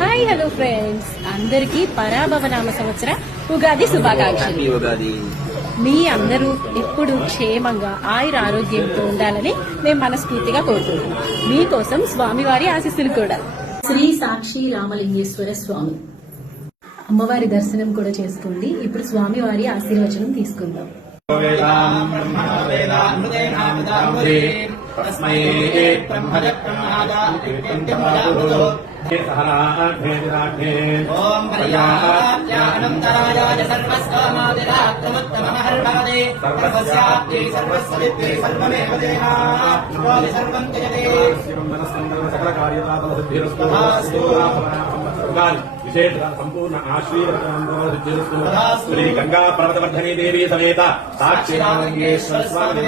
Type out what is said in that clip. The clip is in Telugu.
హాయ్ హలో ఫ్రెండ్స్, అందరికీ పరాభవనామ సంవత్సర ఉగాది శుభాకాంక్షలు. మీ అందరూ ఎప్పుడు క్షేమంగా ఆయుర ఆరోగ్యంతో ఉండాలని మేము మనస్ఫూర్తిగా కోరుకుంటున్నాం. మీకోసం స్వామివారి ఆశీస్సులు కూడా. శ్రీ సాక్షి రామలింగేశ్వర స్వామి అమ్మవారి దర్శనం కూడా చేసుకోండి. ఇప్పుడు స్వామివారి ఆశీర్వచనం తీసుకుందాం. విశేష సంపూర్ణ శ్రీ గంగా పర్వతవర్ధని దేవి సమేత సాక్షి రామలింగేశ్వర స్వామి